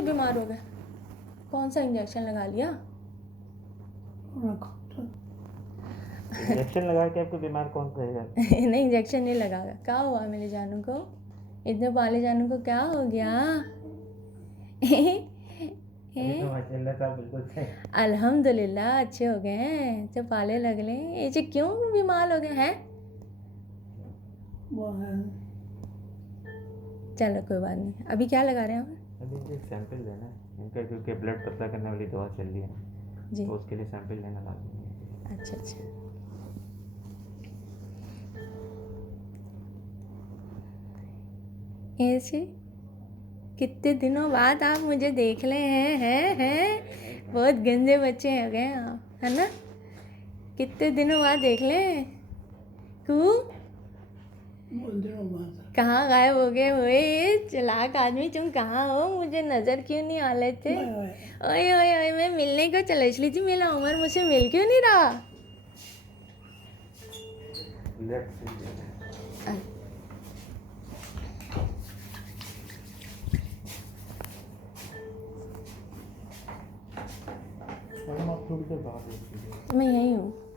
से बीमार हो गए? कौन सा इंजेक्शन लगा लिया? इंजेक्शन लगा के आपको बीमार कौन कहेगा? नहीं, इंजेक्शन नहीं लगा। क्या हुआ मेरे जानू को? इतने पाले जानू को क्या हो गया? अभी तो माशाल्लाह साहब बिल्कुल सही। अल्हम्दुलिल्लाह अच्छे हो गए हैं। जब पाले लग ले ये क्यों बीमार हो गए हैं? चलो कोई बात नहीं। अभी क्या लगा रहे हैं आप? अभी इनके सैंपल लेना है इनका, क्योंकि ब्लड पतला करने वाली दवा चल रही है जी। तो उसके लिए सैंपल लेना लाजमी है। अच्छा अच्छा। ऐसे कितने दिनों बाद आप मुझे देख ले हैं? बहुत गंदे बच्चे हो गए आप, है ना? कितने दिनों बाद देख ले। कहाँ गायब हो गए हुए? चालाक आदमी तुम कहाँ हो? मुझे नजर क्यों नहीं आ रहे थे? ओए ओए ओए, मैं मिलने को चली थी। मेरा उमर मुझसे मिल क्यों नहीं रहा? थोड़ी देर बाद मैं यहीं हूँ।